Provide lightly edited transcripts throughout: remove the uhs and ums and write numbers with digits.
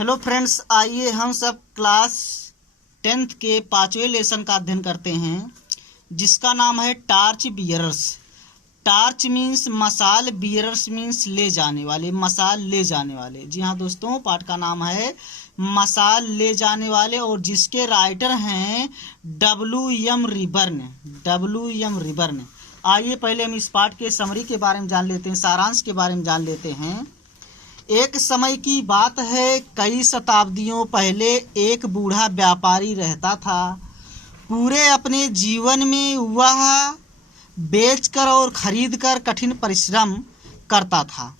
Hello friends, आइए हम सब क्लास 10th के 5वें लेसन का अध्ययन करते हैं, जिसका नाम है टार्च बियरर्स। टार्च मीन्स मशाल, बियरर्स मीन्स ले जाने वाले, मशाल ले जाने वाले। जी हाँ दोस्तों, पाठ का नाम है मशाल ले जाने वाले और जिसके राइटर हैं W.M. रिबर्न। W.M. रिबर्न। आइए पहले हम इस पाठ के समरी के बारे में जान लेते हैं, सारांश के बारे में जान लेते हैं। एक समय की बात है, कई शताब्दियों पहले एक बूढ़ा व्यापारी रहता था। पूरे अपने जीवन में वह बेचकर और खरीदकर कठिन परिश्रम करता था।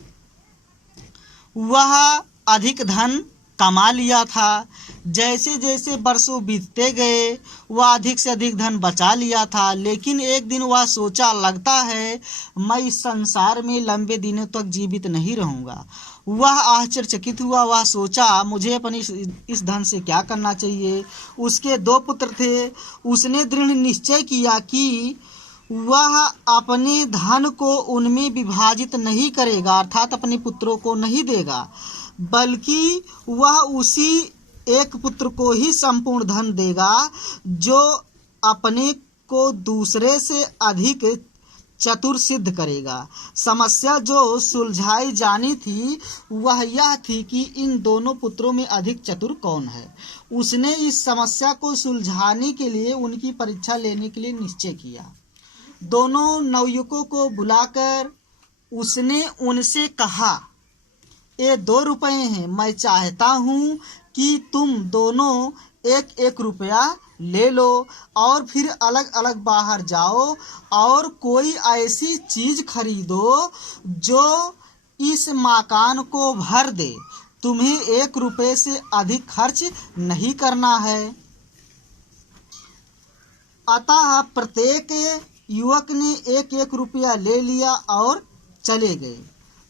वह अधिक धन कमा लिया था। जैसे जैसे वर्षों बीतते गए वह अधिक से अधिक धन बचा लिया था। लेकिन एक दिन वह सोचा, लगता है मैं इस संसार में लंबे दिनों तक जीवित नहीं रहूँगा। वह आश्चर्यचकित हुआ। वह सोचा, मुझे अपने इस धन से क्या करना चाहिए। उसके 2 पुत्र थे। उसने दृढ़ निश्चय किया कि वह अपने धन को उनमें विभाजित नहीं करेगा, अर्थात अपने पुत्रों को नहीं देगा, बल्कि वह उसी एक पुत्र को ही संपूर्ण धन देगा जो अपने को दूसरे से अधिक चतुर सिद्ध करेगा। समस्या जो सुलझाई जानी थी वह यह थी कि इन दोनों पुत्रों में अधिक चतुर कौन है। उसने इस समस्या को सुलझाने के लिए उनकी परीक्षा लेने के लिए निश्चय किया। दोनों नवयुवकों को बुलाकर उसने उनसे कहा, ये 2 रुपये हैं। मैं चाहता हूँ कि तुम दोनों 1-1 रुपया ले लो और फिर अलग अलग बाहर जाओ और कोई ऐसी चीज खरीदो जो इस मकान को भर दे। तुम्हें 1 रुपये से अधिक खर्च नहीं करना है। अतः प्रत्येक युवक ने 1-1 रुपया ले लिया और चले गए।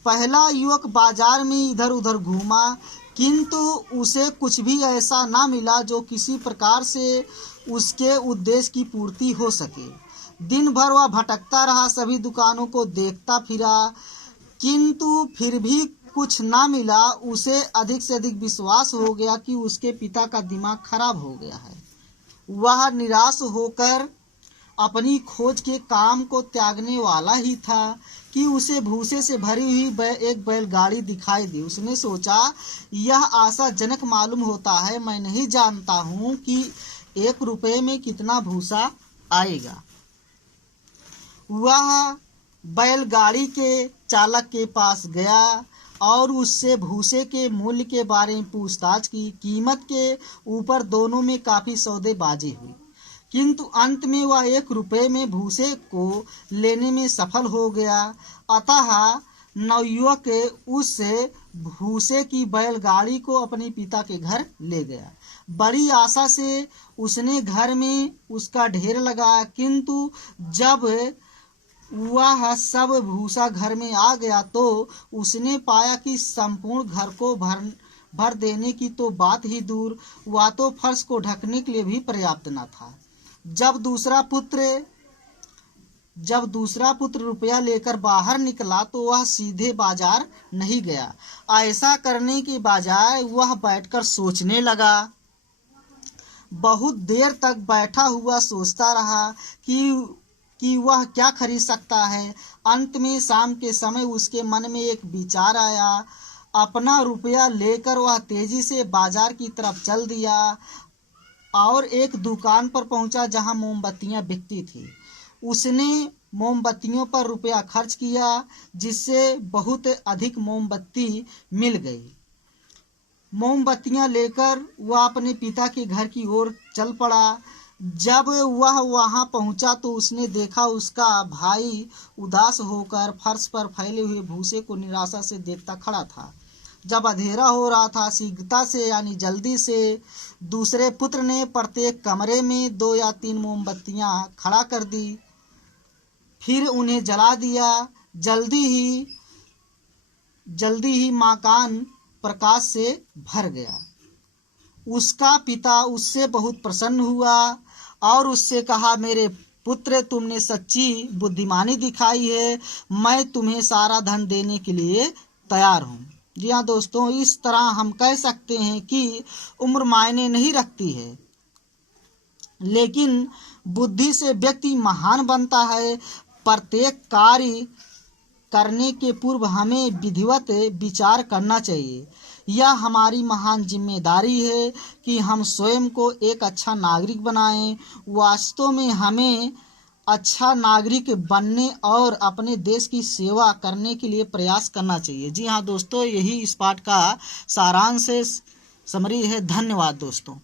पहला युवक बाजार में इधर उधर घूमा, किंतु उसे कुछ भी ऐसा ना मिला जो किसी प्रकार से उसके उद्देश्य की पूर्ति हो सके। दिन भर वह भटकता रहा, सभी दुकानों को देखता फिरा, किंतु फिर भी कुछ ना मिला। उसे अधिक से अधिक विश्वास हो गया कि उसके पिता का दिमाग खराब हो गया है। वह निराश होकर अपनी खोज के काम को त्यागने वाला ही था कि उसे भूसे से भरी हुई एक बैलगाड़ी दिखाई दी। उसने सोचा, यह आशाजनक मालूम होता है। मैं नहीं जानता हूँ कि 1 रुपये में कितना भूसा आएगा। वह बैलगाड़ी के चालक के पास गया और उससे भूसे के मूल्य के बारे में पूछताछ की। कीमत के ऊपर दोनों में काफ़ी सौदेबाजी हुई, किंतु अंत में वह 1 रुपये में भूसे को लेने में सफल हो गया। अतः नवयुवक उस भूसे की बैलगाड़ी को अपने पिता के घर ले गया। बड़ी आशा से उसने घर में उसका ढेर लगाया, किंतु जब वह सब भूसा घर में आ गया तो उसने पाया कि संपूर्ण घर को भर देने की तो बात ही दूर, वह तो फर्श को ढकने के लिए भी पर्याप्त न था। जब दूसरा पुत्र रुपया लेकर बाहर निकला तो वह सीधे बाजार नहीं गया। ऐसा करने के बजाय वह बैठकर सोचने लगा। बहुत देर तक बैठा हुआ सोचता रहा कि वह क्या खरीद सकता है। अंत में शाम के समय उसके मन में एक विचार आया। अपना रुपया लेकर वह तेजी से बाजार की तरफ चल दिया और एक दुकान पर पहुंचा जहां मोमबत्तियां बिकती थी। उसने मोमबत्तियों पर रुपया खर्च किया, जिससे बहुत अधिक मोमबत्ती मिल गई। मोमबत्तियां लेकर वह अपने पिता के घर की ओर चल पड़ा। जब वह वहां पहुंचा तो उसने देखा उसका भाई उदास होकर फर्श पर फैले हुए भूसे को निराशा से देखता खड़ा था। जब अंधेरा हो रहा था, शीघ्रता से यानी जल्दी से दूसरे पुत्र ने प्रत्येक कमरे में 2 या 3 मोमबत्तियां खड़ा कर दी, फिर उन्हें जला दिया। जल्दी ही मकान प्रकाश से भर गया। उसका पिता उससे बहुत प्रसन्न हुआ और उससे कहा, मेरे पुत्र, तुमने सच्ची बुद्धिमानी दिखाई है। मैं तुम्हें सारा धन देने के लिए तैयार हूँ। जी हाँ दोस्तों, इस तरह हम कह सकते हैं कि उम्र मायने नहीं रखती है, लेकिन बुद्धि से व्यक्ति महान बनता है। प्रत्येक कार्य करने के पूर्व हमें विधिवत विचार करना चाहिए। यह हमारी महान जिम्मेदारी है कि हम स्वयं को एक अच्छा नागरिक बनाएं। वास्तव में हमें अच्छा नागरिक बनने और अपने देश की सेवा करने के लिए प्रयास करना चाहिए। जी हाँ दोस्तों, यही इस पाठ का सारांश है, समरी है। धन्यवाद दोस्तों।